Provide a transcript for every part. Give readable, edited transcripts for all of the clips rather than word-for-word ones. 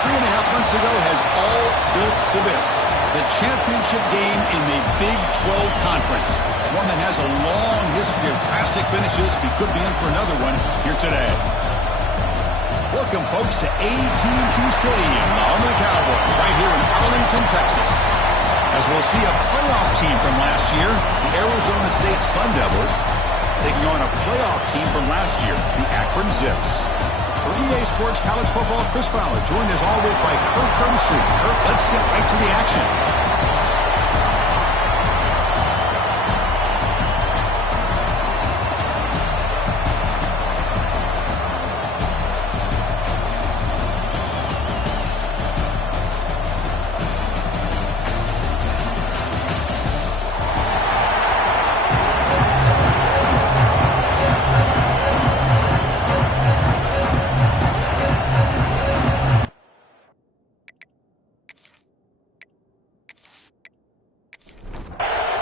3.5 months ago has all built to this. The championship game in the Big 12 Conference. One that has a long history of classic finishes. We could be in for another one here today. Welcome, folks, to AT&T Stadium, the home of the Cowboys, right here in Arlington, Texas. As we'll see a playoff team from last year, the Arizona State Sun Devils, taking on a playoff team from last year, the Akron Zips. For EA Sports College Football, Chris Fowler, joined as always by Kirk Herbstreit. Kirk, let's get right to the action.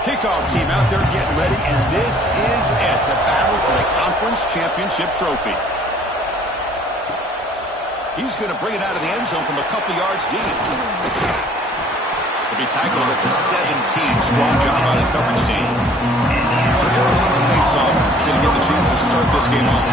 Kickoff team out there getting ready, and this is it, the battle for the conference championship trophy. He's going to bring it out of the end zone from a couple yards deep. To be tackled at the 17. Strong job by the coverage team. So Arizona State's offense is going to get the chance to start this game off.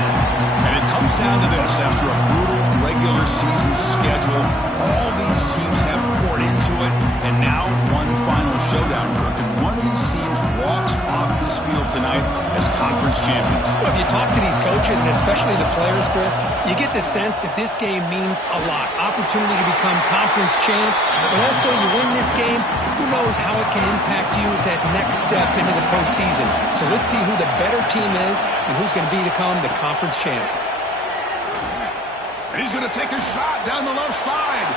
And it comes down to this. After a brutal regular season schedule, all these teams have poured into it, and now one final showdown, Kirk. And one of these teams walks off this field tonight as conference champions. Well, if you talk to these coaches, and especially the players, Chris, you get the sense that this game means a lot. Opportunity to become conference champs, but also you win this game, who knows how it can impact you at that next step into the postseason. So let's see who the better team is and who's going to become the conference champ. And he's going to take a shot down the left side.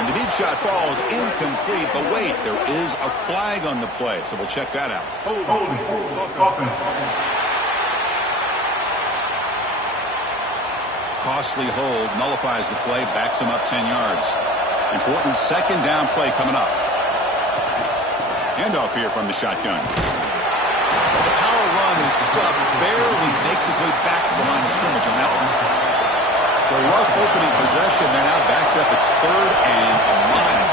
And the deep shot falls incomplete. But wait, there is a flag on the play, so we'll check that out. Costly hold, nullifies the play, backs him up 10 yards. Important second down play coming up. Handoff here from the shotgun. The power run is stuffed, barely makes his way back to the line of scrimmage on that one. It's a rough opening possession. They're now backed up. It's 3rd and a mile.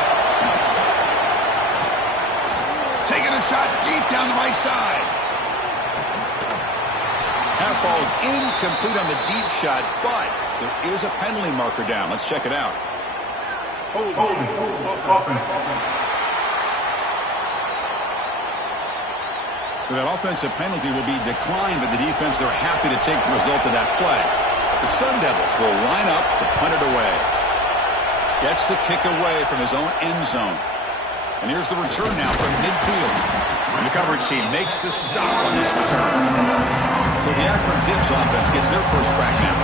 Taking a shot deep down the right side. Pass falls incomplete on the deep shot, but there is a penalty marker down. Let's check it out. So that offensive penalty will be declined, but the defense, they're happy to take the result of that play. The Sun Devils will line up to punt it away. Gets the kick away from his own end zone. And here's the return now from midfield. And the coverage team makes the stop on this return. So the Akron Zips offense gets their first crack now.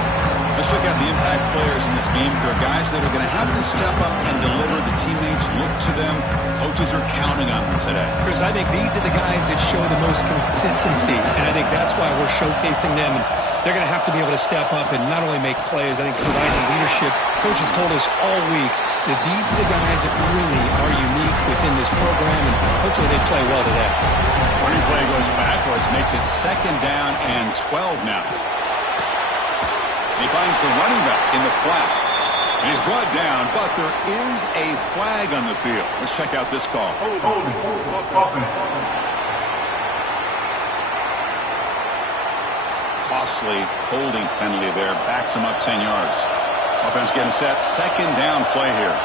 Let's check out the impact players in this game. There are guys that are going to have to step up and deliver. The teammates look to them. Coaches are counting on them today. Chris, I think these are the guys that show the most consistency, and I think that's why we're showcasing them. And they're going to have to be able to step up and not only make plays, I think provide the leadership. Coaches told us all week that these are the guys that really are unique within this program, and hopefully they play well today. Running play goes backwards, makes it 2nd down and 12 now. He finds the running back in the flat. And he's brought down, but there is a flag on the field. Let's check out this call. Costly holding penalty there. Backs him up 10 yards. Offense getting set. 2nd down play here.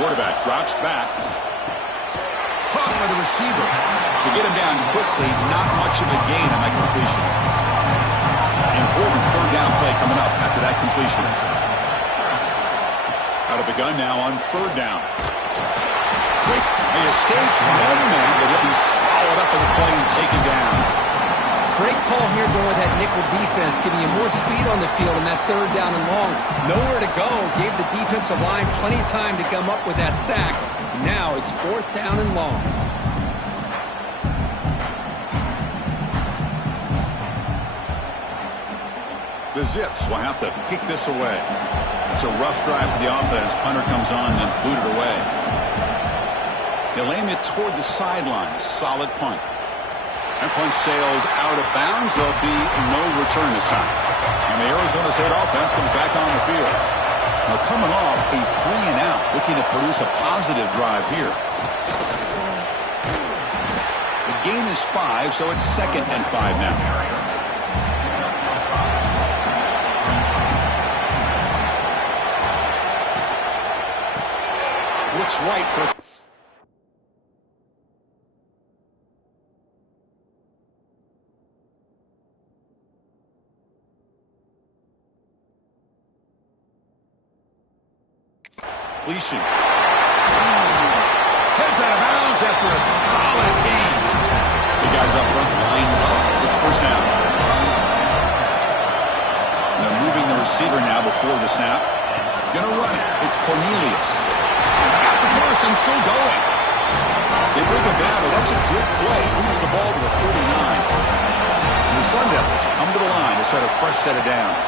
Quarterback drops back. Caught by the receiver. To get him down quickly, not much of a gain on that completion. Important 3rd down play coming up after that completion. Out of the gun now on 3rd down. Quick, he escapes one man, but he'll be swallowed up in the play and taken down. Great call here going with that nickel defense, giving you more speed on the field on that 3rd down and long. Nowhere to go. Gave the defensive line plenty of time to come up with that sack. Now it's 4th down and long. The Zips will have to kick this away. It's a rough drive for the offense. Punter comes on and booted away. He'll aim it toward the sideline. Solid punt. That punt sails out of bounds. There'll be no return this time. And the Arizona State offense comes back on the field. Now coming off a 3-and-out, looking to produce a positive drive here. The gain is 5, so it's 2nd and 5 now. Looks right for... completion. Heads out of bounds after a solid gain. The guys up front lined up. It's first down. They're moving the receiver now before the snap. Gonna run it. It's Cornelius. He's got the first and still going. They bring him down. Oh, that's a good play. Moves the ball to the 39. And the Sun Devils come to the line to set a fresh set of downs.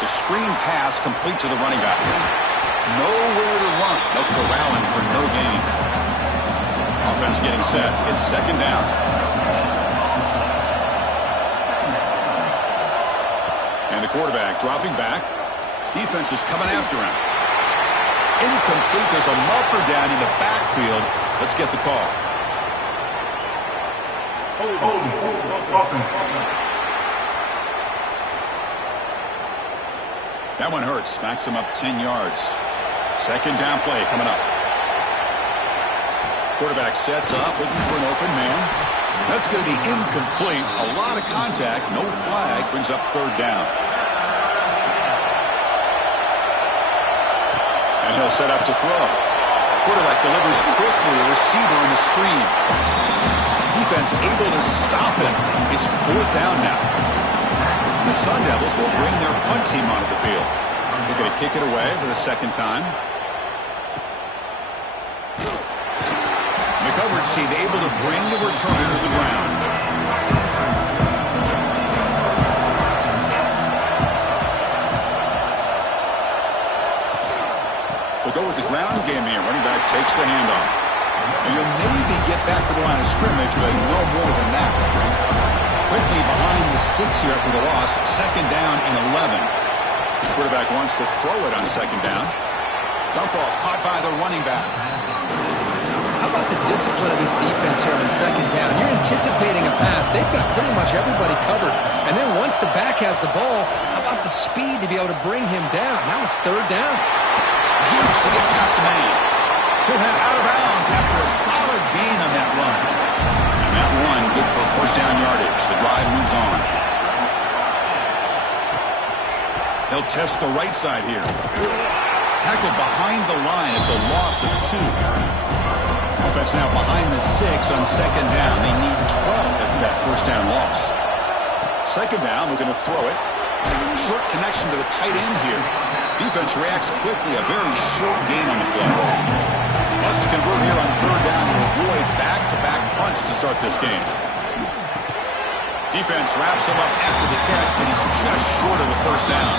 It's a screen pass complete to the running back. Nowhere to run. No corralling for no gain. Offense getting set. It's 2nd down. And the quarterback dropping back. Defense is coming after him. Incomplete. There's a marker down in the backfield. Let's get the call. That one hurts. Smacks him up 10 yards. 2nd down play coming up. Quarterback sets up, looking for an open man. That's going to be incomplete. A lot of contact. No flag. Brings up 3rd down. And he'll set up to throw. Quarterback delivers quickly. A receiver on the screen. Defense able to stop him. It's 4th down now. The Sun Devils will bring their punt team onto the field. They're going to kick it away for the 2nd time. The coverage team able to bring the returner to the ground. They'll go with the ground game here. Running back takes the handoff. And you'll maybe get back to the line of scrimmage, but no more than that. Quickly behind the sticks here after the loss. 2nd down and 11. The quarterback wants to throw it on 2nd down. Dump off caught by the running back. How about the discipline of this defense here on 2nd down? You're anticipating a pass. They've got pretty much everybody covered. And then once the back has the ball, how about the speed to be able to bring him down? Now it's 3rd down. Juice to get past a man. He'll head out of bounds after a solid gain on that run. And that run good for 1st down yardage. The drive moves on. He'll test the right side here. Tackled behind the line. It's a loss of 2. Offense now behind the sticks on 2nd down. They need 12 after that 1st down loss. 2nd down, we're going to throw it. Short connection to the tight end here. Defense reacts quickly. A very short gain on the play. Must convert here on 3rd down to avoid back-to-back punts to start this game. Defense wraps him up after the catch, but he's just short of the 1st down.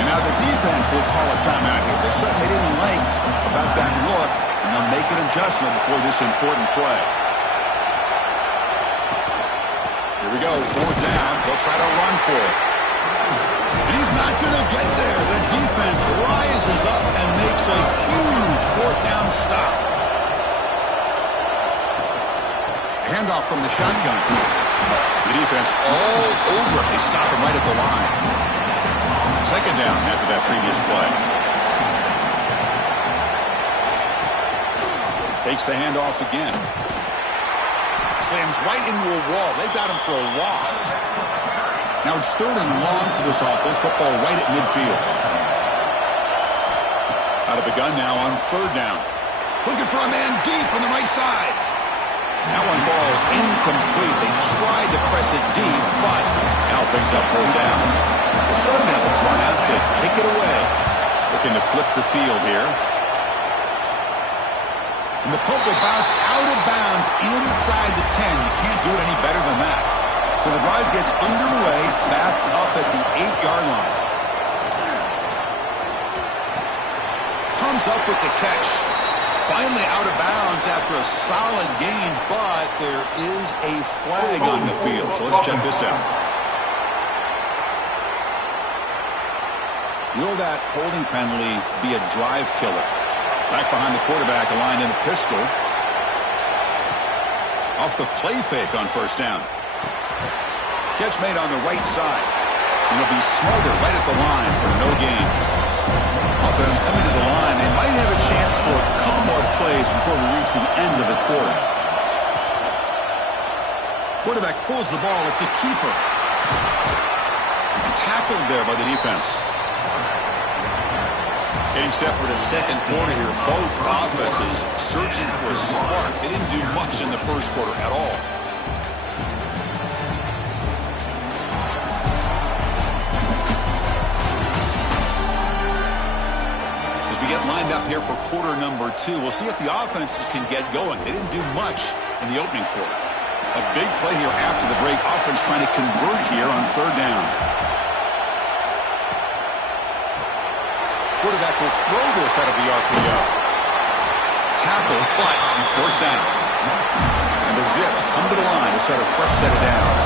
And now the defense will call a timeout here. There's something they didn't like about that look, and they'll make an adjustment before this important play. Here we go, 4th down. They'll try to run for it. And he's not going to get there. The defense rises up and makes a huge 4th down stop. Handoff from the shotgun. The defense all over. They stop him right at the line. 2nd down after that previous play. Takes the handoff again. Slams right into a wall. They've got him for a loss. Now it's 3rd and long for this offense. Football right at midfield. Out of the gun now on 3rd down. Looking for a man deep on the right side. That one falls incomplete. They tried to press it deep, but now brings up 4th down. The Sun Devils will have to kick it away. Looking to flip the field here. And the punt will bounce out of bounds inside the 10. You can't do it any better than that. So the drive gets underway, backed up at the 8-yard line. Comes up with the catch. Finally out of bounds after a solid gain, but there is a flag on the field. So let's check this out. Will that holding penalty be a drive killer? Back behind the quarterback, aligned in the pistol. Off the play fake on first down. Catch made on the right side. And it'll be Smoother right at the line for no gain. Offense coming to the line. They might have a chance for a couple more plays before we reach the end of the quarter. Quarterback pulls the ball. It's a keeper. Tackled there by the defense. Getting set for the second quarter here. Both offenses searching for a spark. They didn't do much in the first quarter at all. As we get lined up here for quarter number 2, we'll see if the offenses can get going. They didn't do much in the opening quarter. A big play here after the break. Offense trying to convert here on third down. Quarterback will throw this out of the RPO. Tackle, but first down. And the Zips come to the line to start a fresh set of downs.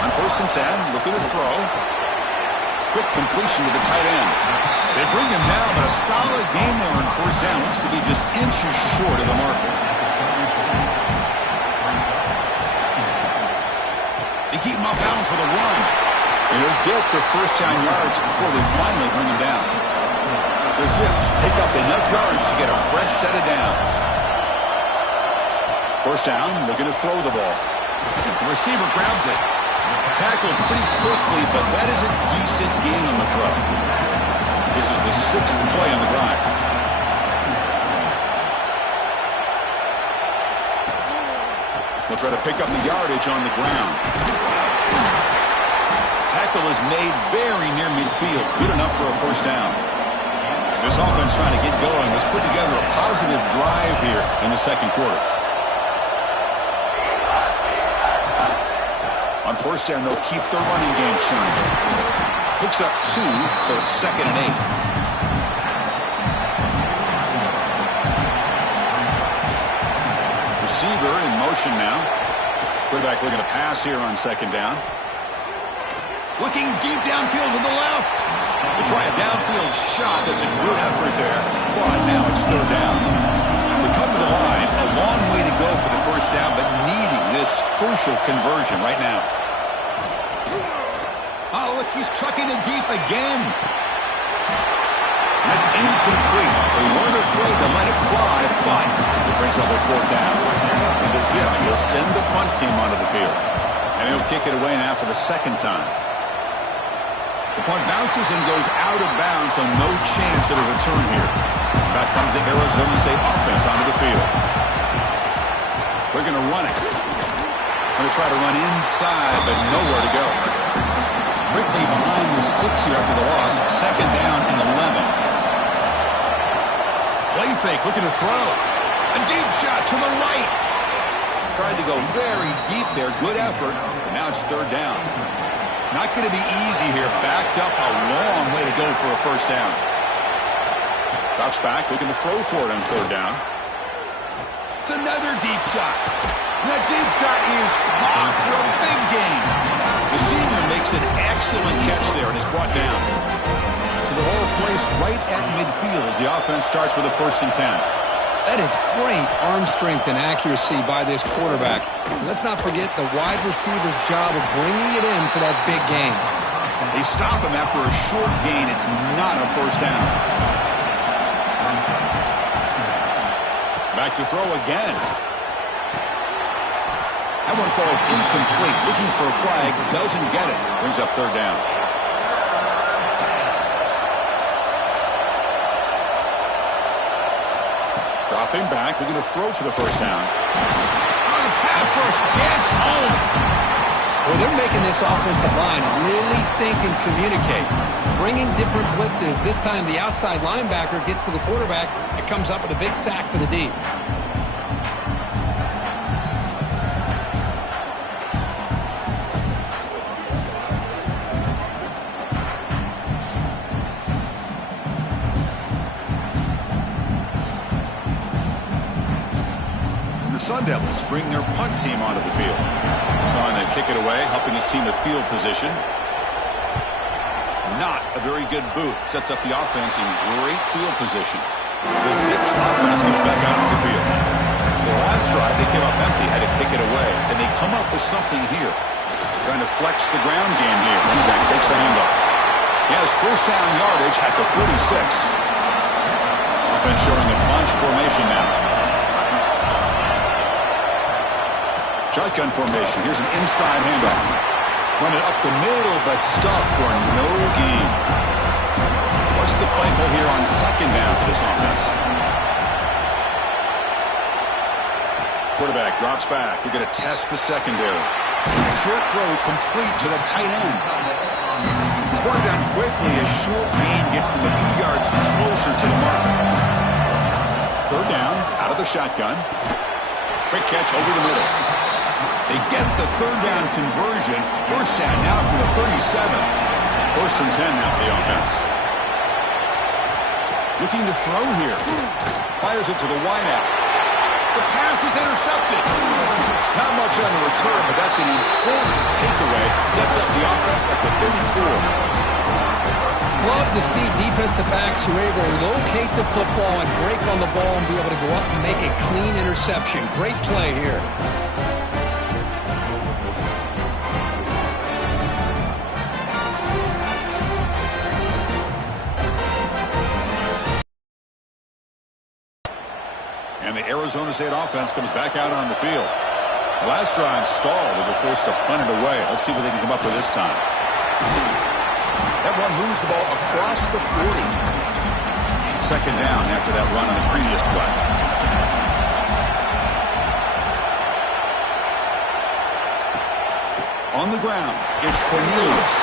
On first and 10, looking to throw. Quick completion to the tight end. They bring him down, but a solid gain there on first down. Looks to be just inches short of the marker. They keep him off balance with a run. And he'll get the first down yards before they finally bring him down. The Zips pick up enough yards to get a fresh set of downs. First down, looking to throw the ball. The receiver grabs it. Tackled pretty quickly, but that is a decent gain on the throw. This is the 6th play on the drive. They'll try to pick up the yardage on the ground. Tackle is made very near midfield. Good enough for a first down. This offense trying to get going has put together a positive drive here in the second quarter. On first down, they'll keep their running game churning. Picks up 2, so it's 2nd and 8. Receiver in motion now. Quarterback looking to pass here on second down. Looking deep downfield to the left. They try a downfield shot. That's a good effort there. But now it's third down. We come to the line. A long way to go for the first down, but needing this crucial conversion right now. Oh, look, he's trucking it deep again. That's incomplete. They weren't afraid to let it fly, but it brings up a fourth down. And the Zips will send the punt team onto the field. And he'll kick it away now for the second time. The punt bounces and goes out of bounds, so no chance of a return here. Back comes the Arizona State offense onto the field. They're going to run it. Going to try to run inside, but nowhere to go. Quickly behind the sticks here after the loss. Second down and 11. Play fake, looking to throw. A deep shot to the right. Tried to go very deep there. Good effort. And now it's third down. Not going to be easy here. Backed up a long way to go for a first down. Drops back, looking to throw for it on third down. It's another deep shot. That deep shot is caught for a big gain. The senior makes an excellent catch there and is brought down. So the ball placed right at midfield as the offense starts with a first and 10. That is great arm strength and accuracy by this quarterback. Let's not forget the wide receiver's job of bringing it in for that big gain. They stop him after a short gain. It's not a first down. Back to throw again. That one falls incomplete. Looking for a flag. Doesn't get it. Brings up third down. Dropping back, looking to throw for the first down. Oh, the pass rush gets home. Well, they're making this offensive line really think and communicate. Bringing different blitzes. This time the outside linebacker gets to the quarterback and comes up with a big sack for the D. Sun Devils bring their punt team onto the field. He's on to kick it away, helping his team with field position. not a very good boot. Sets up the offense in great field position. The Zips offense comes back out on the field. The last drive, they came up empty, had to kick it away. And they come up with something here. Trying to flex the ground game here. Running back takes the handoff. He has first down yardage at the 46. Offense showing a bunch formation now. Shotgun formation. Here's an inside handoff. Run it up the middle, but stuffed for no gain. What's the play call here on second down for this offense? Quarterback drops back. We're going to test the secondary. Short throw complete to the tight end. He's brought down quickly. A short gain gets them a few yards closer to the mark. Third down, out of the shotgun. Quick catch over the middle. They get the third down conversion. First down now from the 37. First and 10 now for the offense. Looking to throw here. Fires it to the wideout. The pass is intercepted. Not much on the return, but that's an important takeaway. Sets up the offense at the 34. Love to see defensive backs who are able to locate the football and break on the ball and be able to go up and make a clean interception. Great play here. And the Arizona State offense comes back out on the field. The last drive stalled. They were forced to punt it away. Let's see what they can come up with this time. That run moves the ball across the 40. Second down after that run on the previous play. On the ground, it's Cornelius.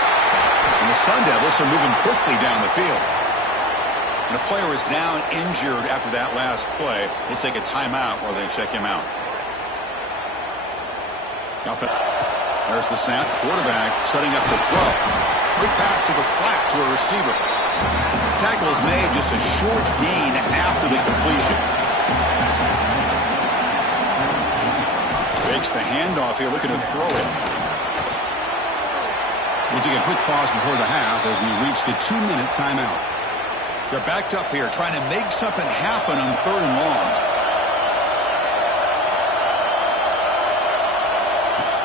And the Sun Devils are moving quickly down the field. And a player is down injured after that last play. We'll take a timeout while they check him out. There's the snap. Quarterback setting up the throw. Quick pass to the flat to a receiver. Tackle is made, just a short gain after the completion. Fakes the handoff here, looking to throw it. We'll take a quick pause before the half as we reach the 2-minute timeout. They're backed up here trying to make something happen on third and long.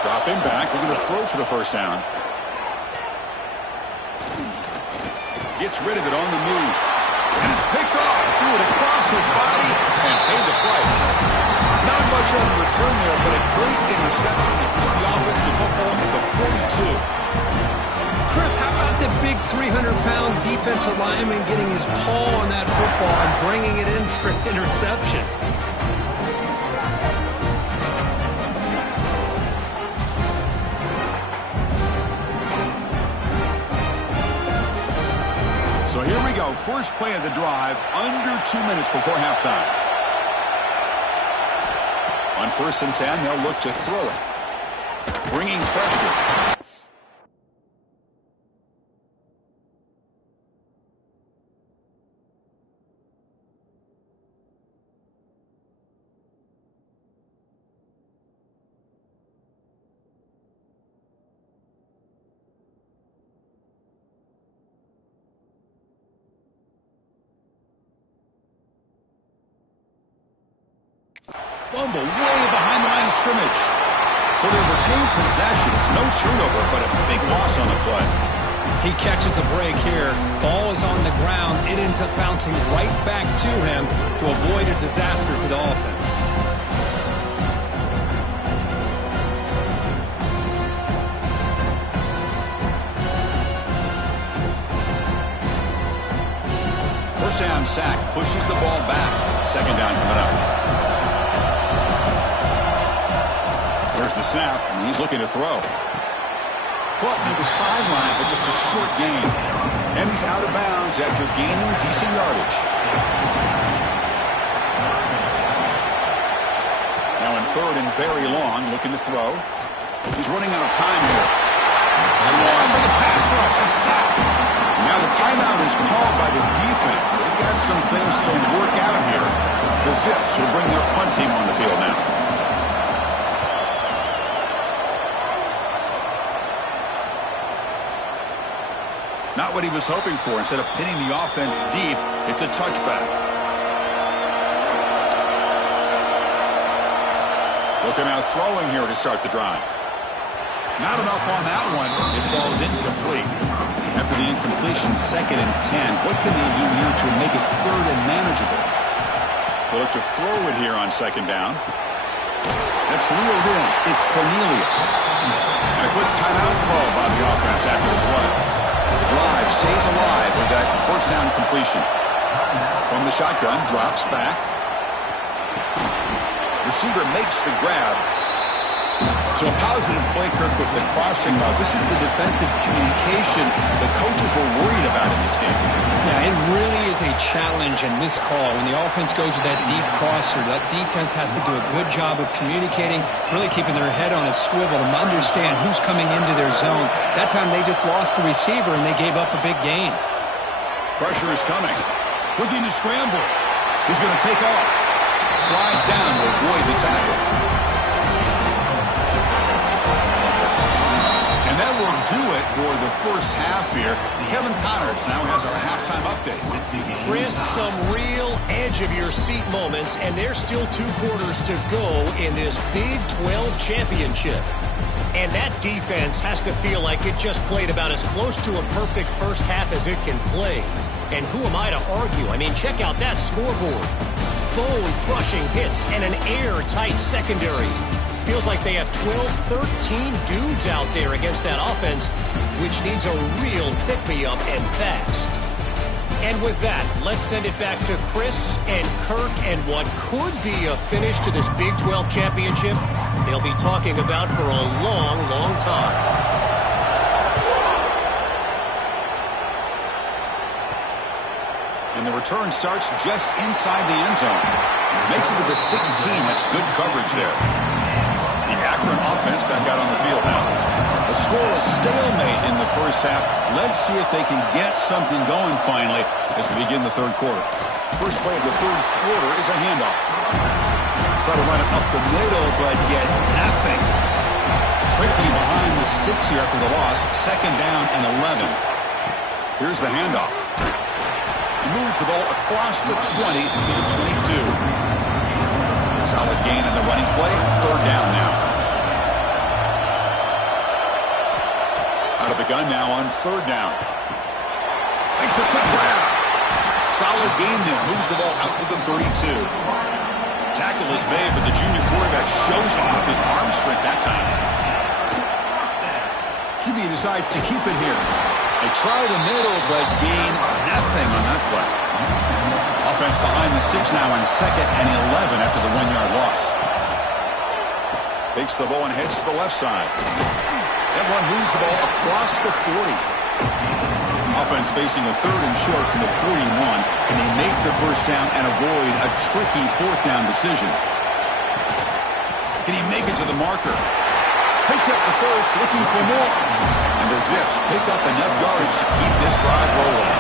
Drop him back. We're going to throw for the first down. Gets rid of it on the move. And it's picked off. Threw it across his body and paid the price. Not much on the return there, but a great interception to give the offense the football at the 42. Chris, how about the big 300-pound defensive lineman getting his paw on that football and bringing it in for an interception? So here we go. First play of the drive, under 2 minutes before halftime. On first and 10, they'll look to throw it. Bringing pressure. Fumble way behind the line of scrimmage. So they retain possession. It's no turnover, but a big loss on the play. He catches a break here. Ball is on the ground. It ends up bouncing right back to him to avoid a disaster for the offense. First down sack pushes the ball back. Second down coming up. There's the snap, and he's looking to throw. Caught near the sideline, but just a short gain. And he's out of bounds after gaining decent yardage. Now in third and very long, looking to throw. He's running out of time here. Swarm with a pass rush, a sack. Now the timeout is called by the defense. They've got some things to work out here. The Zips will bring their punt team on the field now. Not what he was hoping for. Instead of pinning the offense deep, it's a touchback. Looking out throwing here to start the drive. Not enough on that one. It falls incomplete. After the incompletion, 2nd and 10. What can they do here to make it 3rd and manageable? They look to throw it here on 2nd down. That's reeled in. It's Cornelius. And a quick timeout call by the offense after the play. The drive stays alive with that 1st down completion. From the shotgun, drops back. Receiver makes the grab. So a positive play, Kirk, with the crossing route. This is the defensive communication the coaches were worried about in this game. Yeah, it really is a challenge in this call. When the offense goes with that deep crosser, that defense has to do a good job of communicating, really keeping their head on a swivel to understand who's coming into their zone. That time they just lost the receiver and they gave up a big gain. Pressure is coming. Looking to scramble. He's going to take off. Slides down to avoid the tackle. And that will do it for the first half here. Kevin Connors now has our halftime update. Chris, some real edge-of-your-seat moments, and there's still 2 quarters to go in this Big 12 championship. And that defense has to feel like it just played about as close to a perfect first half as it can play. And who am I to argue? I mean, check out that scoreboard. Bone-crushing hits and an airtight secondary. Feels like they have 12, 13 dudes out there against that offense, which needs a real pick-me-up and fast. And with that, let's send it back to Chris and Kirk and what could be a finish to this Big 12 championship they'll be talking about for a long, long time. And the return starts just inside the end zone. Makes it to the 16. That's good coverage there. The Akron offense back out on the field now. A scoreless stalemate in the first half. Let's see if they can get something going finally as we begin the 3rd quarter. First play of the 3rd quarter is a handoff. Try to run it up the middle, but get nothing. Quickly behind the sticks here after the loss. 2nd down and 11. Here's the handoff. He moves the ball across the 20 to the 22. Solid gain in the running play. 3rd down now. Out of the gun now on 3rd down. Makes a quick grab. Solid gain there. Moves the ball out to the 32. Tackle is made, but the junior quarterback shows off his arm strength that time. QB decides to keep it here. They try the middle, but gain nothing on that play. Offense behind the 6 now on 2nd and 11 after the 1-yard loss. Takes the ball and heads to the left side. That one moves the ball across the 40. Offense facing a 3rd and short from the 41. Can they make the 1st down and avoid a tricky 4th down decision? Can he make it to the marker? Picks up the first, looking for more. And the Zips pick up enough yardage to keep this drive rolling.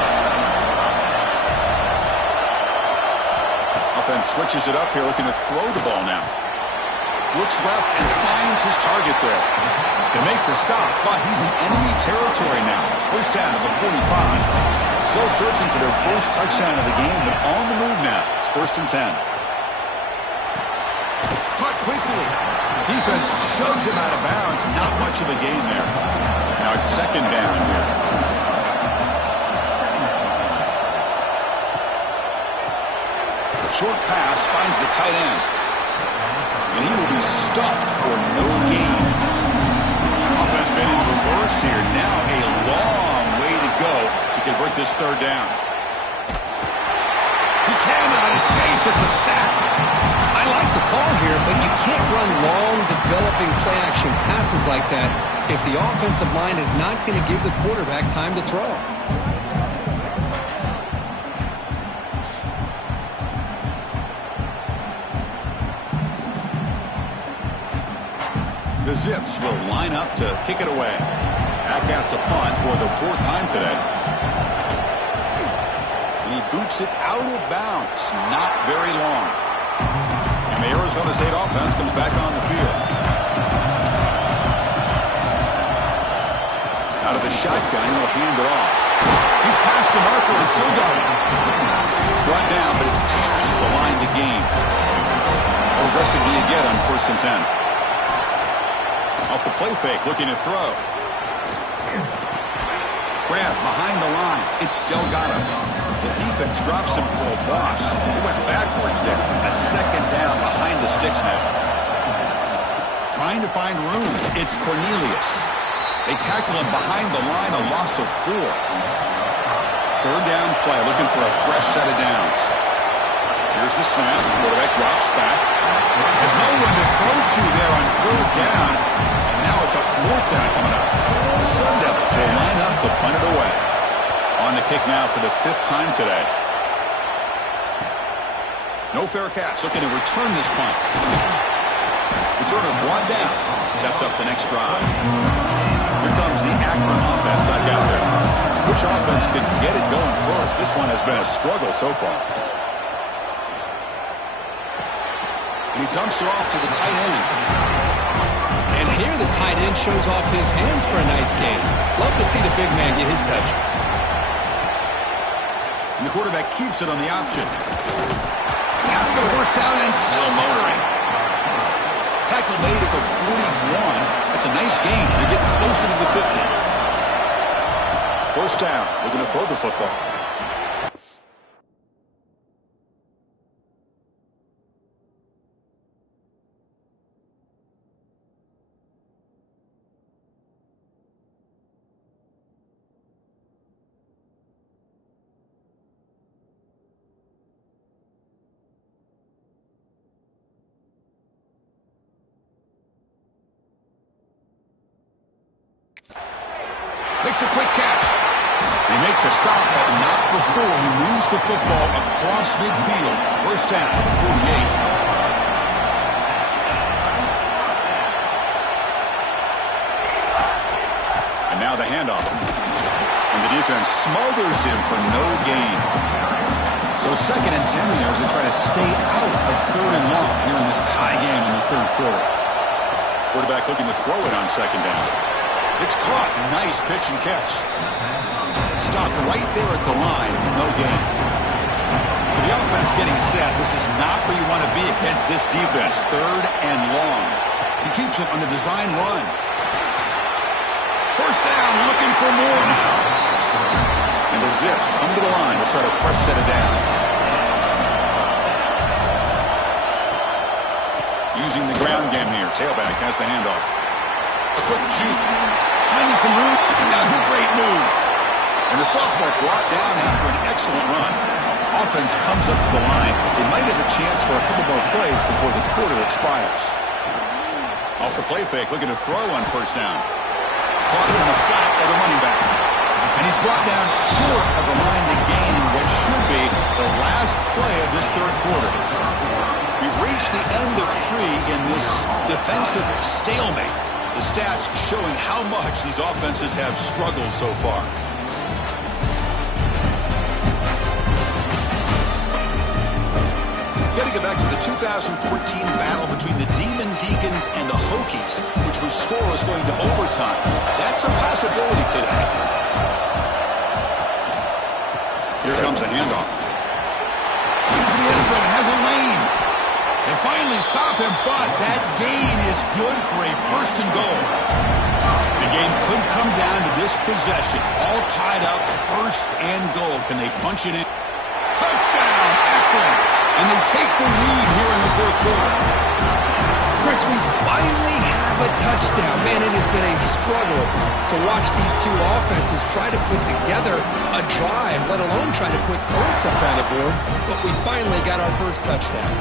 Offense switches it up here, looking to throw the ball now. Looks left and finds his target there. They make the stop, but he's in enemy territory now. 1st down at the 45. Still searching for their first touchdown of the game, but on the move now. It's 1st and 10. Caught quickly. Defense shoves him out of bounds. Not much of a gain there. Now it's 2nd down here. Short pass finds the tight end. And he will be stuffed for no gain. Offense been in reverse here. Now a long way to go to convert this 3rd down. He cannot escape. It's a sack. I like the call here, but you can't run long, developing play-action passes like that if the offensive line is not going to give the quarterback time to throw. The Zips will line up to kick it away. Back out to punt for the 4th time today. And he boots it out of bounds. Not very long. And the Arizona State offense comes back on the field. Out of the shotgun, he'll hand it off. Hits the marker and still going. Brought down, but it's past the line to gain. How aggressive do you get on 1st and 10? Off the play fake, looking to throw. Grab behind the line. It's still got him. The defense drops him for a loss. He went backwards there. A 2nd down behind the sticks now. Trying to find room. It's Cornelius. They tackle him behind the line, a loss of 4. 3rd down play, looking for a fresh set of downs. Here's the snap. The quarterback drops back. There's no one to throw to there on 3rd down. And now it's a 4th down coming up. The Sun Devils will line up to punt it away. On the kick now for the 5th time today. No fair catch. Looking to return this punt. Returner brought down. Sets up the next drive. Here comes the Akron offense back out there. Which offense can get it going first? This one has been a struggle so far. And he dumps it off to the tight end. And here the tight end shows off his hands for a nice game. Love to see the big man get his touches. And the quarterback keeps it on the option. Got the 1st down and still motoring. Tackle made at the 41. That's a nice gain. They're getting closer to the 50. 1st down. Looking to throw the football. Makes a quick catch. They make the stop, but not before he moves the football across midfield. 1st down, 48. And now the handoff. And the defense smothers him for no gain. So 2nd and 10 here as they try to stay out of 3rd and long here in this tie game in the 3rd quarter. Quarterback looking to throw it on 2nd down. It's caught. Nice pitch and catch. Stopped right there at the line. No gain. So the offense getting set. This is not where you want to be against this defense. 3rd and long. He keeps it on the design run. 1st down. Looking for more now. And the Zips come to the line to start a fresh set of downs. Using the ground game here. Tailback has the handoff. A quick shoot. Finding some room. Now a great move. And the sophomore brought down after an excellent run. Offense comes up to the line. They might have a chance for a couple more plays before the quarter expires. Off the play fake, looking to throw on 1st down. Caught in the flat by the running back. And he's brought down short of the line to gain what should be the last play of this 3rd quarter. We've reached the end of 3 in this defensive stalemate. The stats showing how much these offenses have struggled so far. Got to get back to the 2014 battle between the Demon Deacons and the Hokies, which was scoreless going to overtime. That's a possibility today. Here comes a handoff. Into the end zone, has a lane. They finally stop him, but that gain is good for a 1st and goal. The game could come down to this possession. All tied up, 1st and goal. Can they punch it in? Touchdown, Akron! And they take the lead here in the 4th quarter. Chris, we finally have a touchdown. Man, it has been a struggle to watch these two offenses try to put together a drive, let alone try to put points up on the board. But we finally got our 1st touchdown.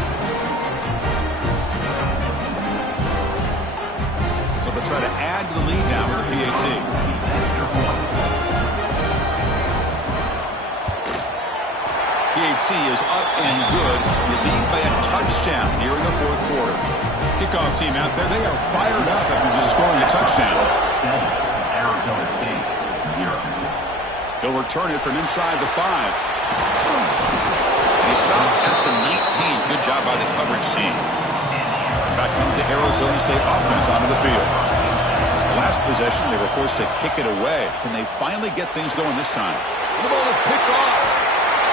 Try to add to the lead now with the PAT. PAT is up and good. You lead by a touchdown here in the 4th quarter. Kickoff team out there, they are fired up after just scoring a touchdown. 7, Arizona State, 0. He'll return it from inside the 5. He stopped at the 19. Good job by the coverage team. Back comes the Arizona State offense onto the field. last possession, they were forced to kick it away. Can they finally get things going this time? The ball is picked off.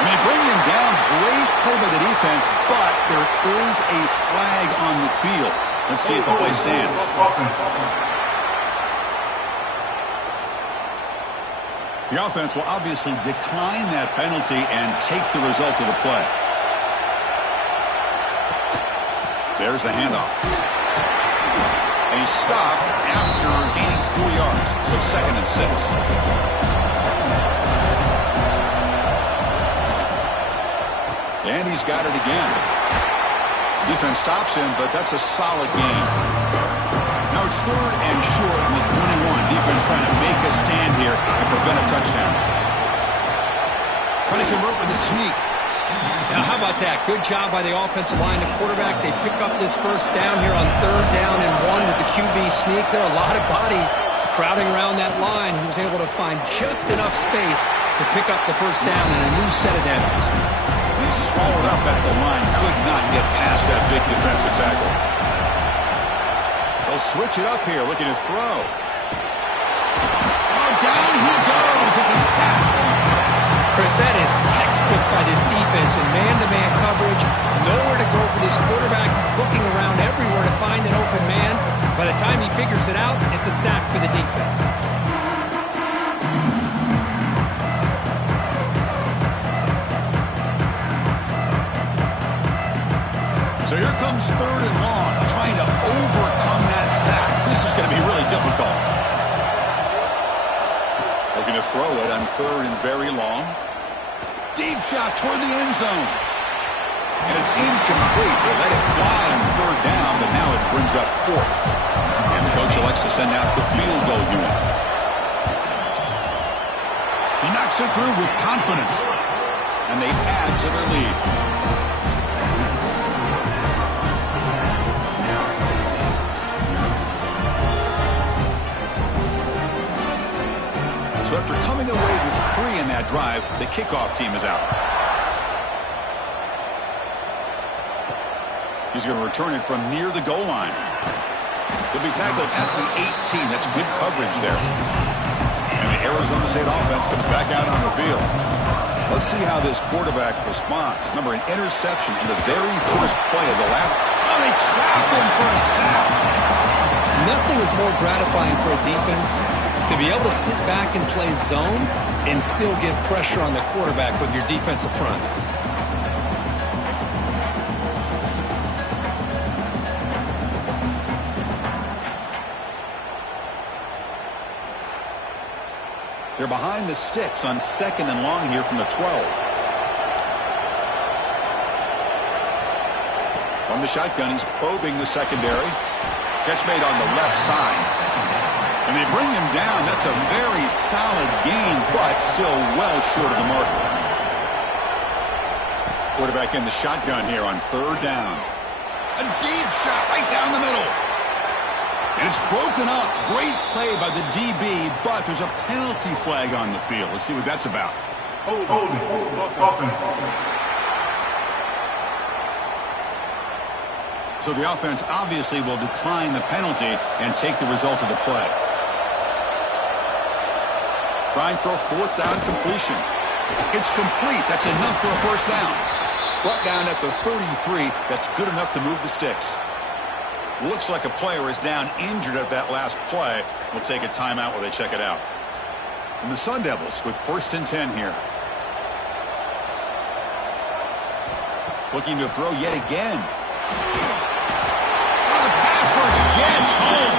And they bring him down. Great play by the defense, but there is a flag on the field. Let's see if the play stands. The offense will obviously decline that penalty and take the result of the play. There's the handoff. And he's stopped after gaining 4 yards, so 2nd and 6. And he's got it again. Defense stops him, but that's a solid gain. Now it's 3rd and short in the 21. Defense trying to make a stand here and prevent a touchdown. Trying to convert with a sneak. Now, how about that? Good job by the offensive line. The quarterback, they pick up this first down here on 3rd down and 1 with the QB sneak. There are a lot of bodies crowding around that line. He was able to find just enough space to pick up the first down and a new set of downs. He's swallowed up at the line. Could not get past that big defensive tackle. They'll switch it up here, looking to throw. Oh, down he goes. It's a sack. Chris, that is textbook by this defense in man-to-man coverage. Nowhere to go for this quarterback. He's looking around everywhere to find an open man. By the time he figures it out, it's a sack for the defense. So here comes 3rd and long, trying to overcome that sack. This is going to be really difficult. Looking to throw it on 3rd and very long. Deep shot toward the end zone. And it's incomplete. They let it fly on 3rd down, but now it brings up 4th. And the coach elects to send out the field goal unit. He knocks it through with confidence. And they add to their lead. So after coming away with 3 in that drive, the kickoff team is out. He's going to return it from near the goal line. He'll be tackled at the 18. That's good coverage there. And the Arizona State offense comes back out on the field. Let's see how this quarterback responds. Remember, an interception in the very first play of the last. Oh, they trap him for a sack. Nothing is more gratifying for a defense to be able to sit back and play zone and still get pressure on the quarterback with your defensive front. They're behind the sticks on 2nd and long here from the 12. From the shotgun, he's probing the secondary. Catch made on the left side. And they bring him down. That's a very solid gain, but still well short of the marker. Quarterback in the shotgun here on 3rd down. A deep shot right down the middle. And it's broken up. Great play by the DB, but there's a penalty flag on the field. Let's see what that's about. So the offense obviously will decline the penalty and take the result of the play. Trying for a 4th down completion. It's complete. That's enough for a first down. Brought down at the 33. That's good enough to move the sticks. Looks like a player is down injured at that last play. We'll take a timeout while they check it out. And the Sun Devils with 1st and 10 here. Looking to throw yet again. Oh, the pass rush gets home.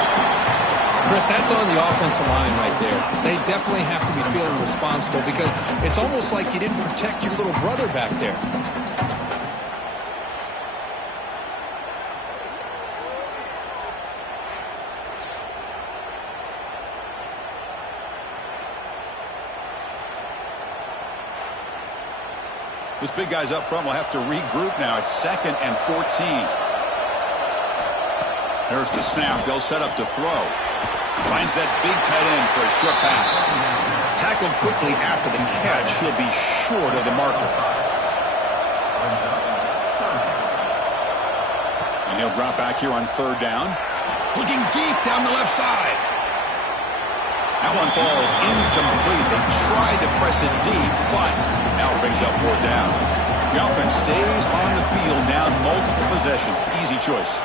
Chris, that's on the offensive line right there. They definitely have to be feeling responsible because it's almost like you didn't protect your little brother back there. This big guy's up front will have to regroup now. It's 2nd and 14. There's the snap. They'll set up to throw. Finds that big tight end for a short pass. Tackled quickly after the catch. He'll be short of the marker. And he'll drop back here on 3rd down. Looking deep down the left side. That one falls incomplete. They tried to press it deep, but now it brings up 4th down. The offense stays on the field, down multiple possessions. Easy choice.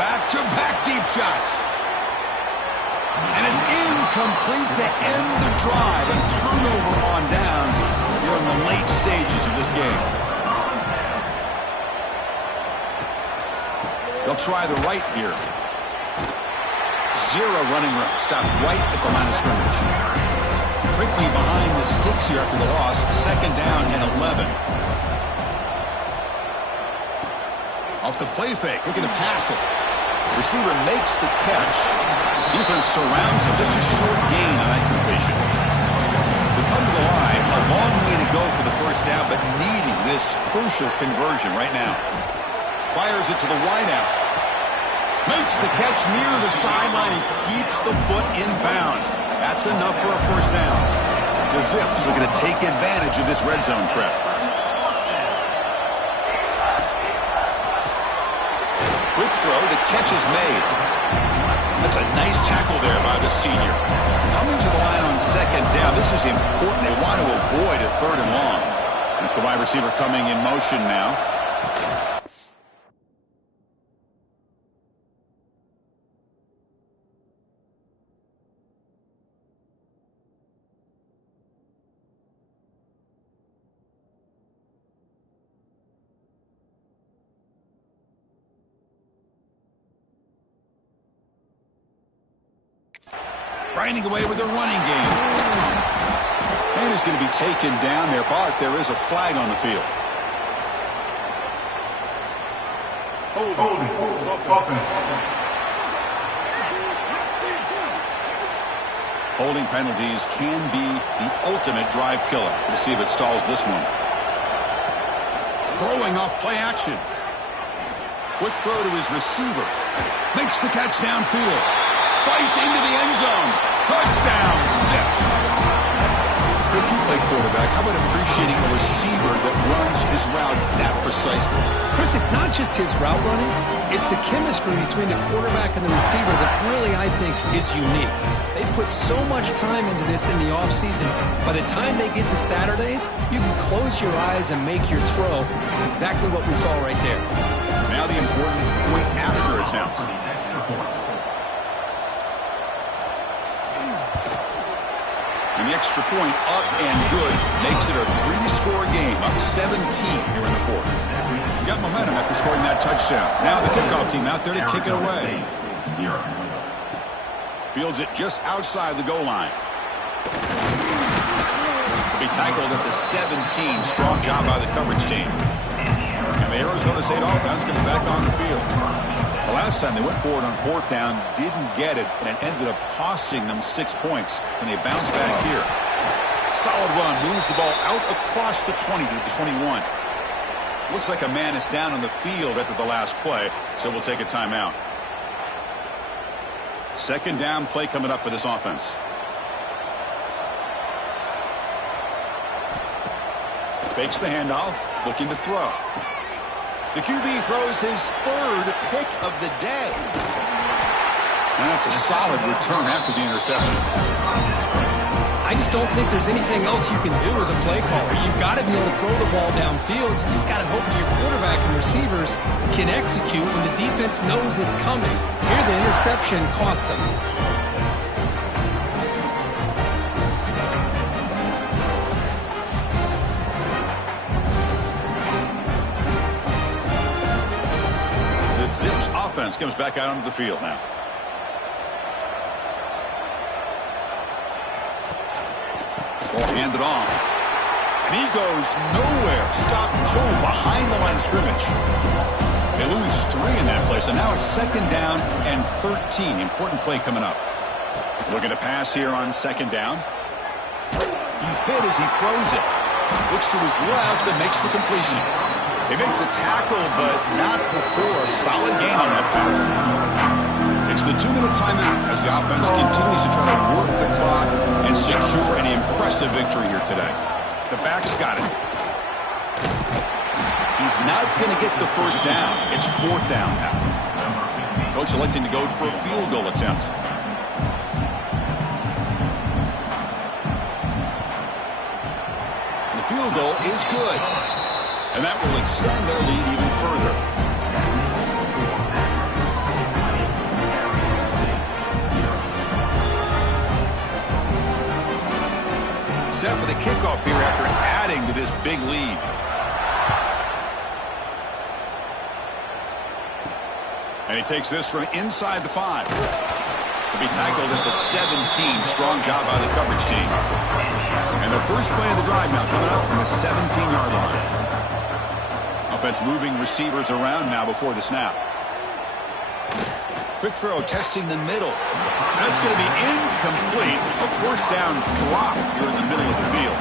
Back-to-back deep shots. And it's incomplete to end the drive. And turnover on downs here in the late stages of this game. They'll try the right here. 0 running room. Stopped right at the line of scrimmage. Quickly behind the sticks here after the loss. 2nd down and 11. Off the play fake. Looking to pass it. Receiver makes the catch. Defense surrounds him. Just a short gain on that completion. They come to the line. A long way to go for the 1st down, but needing this crucial conversion right now. Fires it to the wideout. Makes the catch near the sideline and keeps the foot in bounds. That's enough for a 1st down. The Zips are going to take advantage of this red zone trap. Quick throw. The catch is made. That's a nice tackle there by the senior. Coming to the line on 2nd down. This is important. They want to avoid a 3rd and long. That's the wide receiver coming in motion now. Grinding away with a running game. And he's going to be taken down there, but there is a flag on the field. Holding penalties can be the ultimate drive killer. We'll see if it stalls this one. Throwing off play action. Quick throw to his receiver. Makes the catch downfield. Fights into the end zone. Touchdown, Zips. If you play quarterback, how about appreciating a receiver that runs his routes that precisely? Chris, it's not just his route running. It's the chemistry between the quarterback and the receiver that really, I think, is unique. They put so much time into this in the offseason. By the time they get to Saturdays, you can close your eyes and make your throw. It's exactly what we saw right there. Now the important point after attempt. And the extra point up and good makes it a 3-score game, up 17 here in the 4th. You got momentum after scoring that touchdown. Now the kickoff team out there to kick it away. 0. Fields it just outside the goal line. Will be tackled at the 17. Strong job by the coverage team. And the Arizona State offense comes back on the field. The last time they went forward on 4th down, didn't get it, and it ended up costing them 6 points when they bounced back here. Solid run, moves the ball out across the 20 to the 21. Looks like a man is down on the field after the last play, so we'll take a timeout. 2nd down play coming up for this offense. Fakes the handoff, looking to throw. The QB throws his 3rd pick of the day. And that's a solid return after the interception. I just don't think there's anything else you can do as a play caller. You've got to be able to throw the ball downfield. You just got to hope that your quarterback and receivers can execute when the defense knows it's coming. Here, the interception cost them. Zips offense comes back out onto the field now. Ball handed off. And he goes nowhere. Stop cold behind the line of scrimmage. They lose 3 in that place, and now it's 2nd down and 13. Important play coming up. Looking to pass here on 2nd down. He's hit as he throws it. Looks to his left and makes the completion. They make the tackle, but not before a solid gain on that pass. It's the 2-minute timeout as the offense continues to try to work the clock and secure an impressive victory here today. The back's got it. He's not going to get the 1st down. It's 4th down now. Coach electing to go for a field goal attempt. field goal is good. And that will extend their lead even further. Set for the kickoff here after adding to this big lead. And he takes this from inside the 5. To be tackled at the 17. Strong job by the coverage team. And the first play of the drive now coming up from the 17-yard line. Offense moving receivers around now before the snap. Quick throw testing the middle. That's going to be incomplete. A first down drop here in the middle of the field.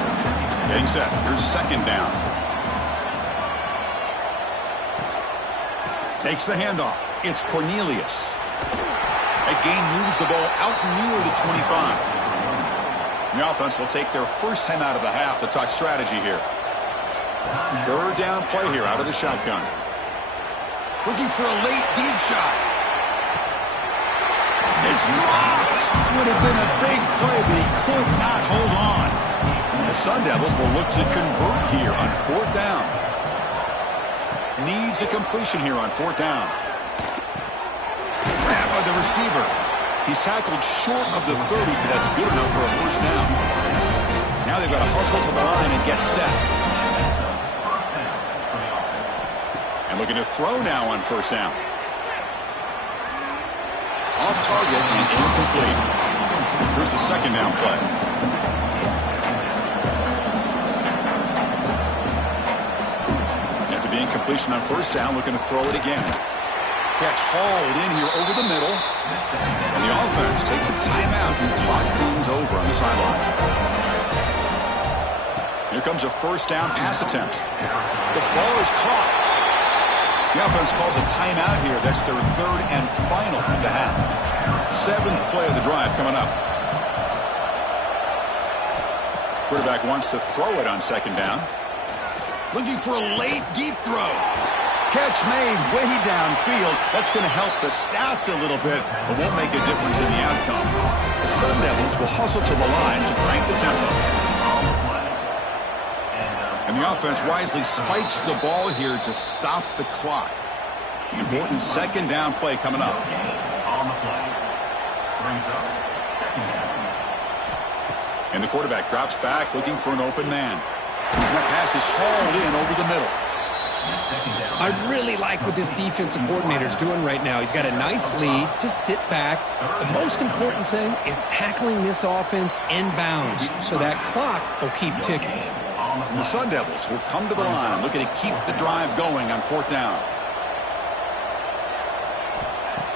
Getting set. Here's second down. Takes the handoff. It's Cornelius. That gain moves the ball out near the 25. The offense will take their first time out of the half to talk strategy here. Third down play here out of the shotgun. Looking for a late deep shot. It's dropped. Would have been a big play, but he could not hold on. The Sun Devils will look to convert here on fourth down. Needs a completion here on fourth down. Grab by the receiver. He's tackled short of the 30, but that's good enough for a first down. Now they've got to hustle to the line and get set. And looking to throw now on first down. Off target and incomplete. Here's the second down play. After the incompletion on first down, looking to throw it again. Catch hauled in here over the middle. And the offense takes a timeout and talk things over on the sideline. Here comes a first down pass attempt. The ball is caught. The offense calls a timeout here. That's their third and final of the half. Seventh play of the drive coming up. Quarterback wants to throw it on second down. Looking for a late deep throw. Catch made way downfield. That's going to help the stats a little bit, but won't make a difference in the outcome. The Sun Devils will hustle to the line to crank the tempo. And the offense wisely spikes the ball here to stop the clock. Important second down play coming up. And the quarterback drops back looking for an open man. That pass is hauled in over the middle. I really like what this defensive coordinator is doing right now. He's got a nice lead. Just sit back. The most important thing is tackling this offense inbounds so that clock will keep ticking. And the Sun Devils will come to the line, looking to keep the drive going on fourth down.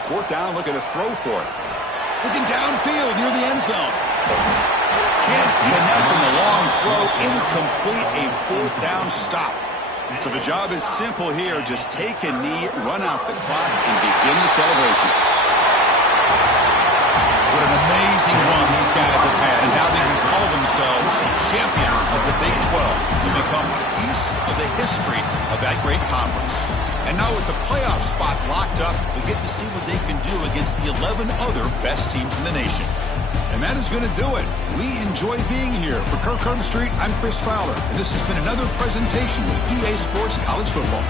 Fourth down, looking to throw for it. Looking downfield near the end zone. Can't connect on the long throw. Incomplete, a fourth down stop. So the job is simple here. Just take a knee, run out the clock, and begin the celebration. What an amazing run these guys have had, and now they can call themselves champions of the Big 12 and become a piece of the history of that great conference. And now with the playoff spot locked up, we get to see what they can do against the 11 other best teams in the nation. And that is going to do it. We enjoy being here. For Kirk Street, I'm Chris Fowler, and this has been another presentation of EA Sports College Football.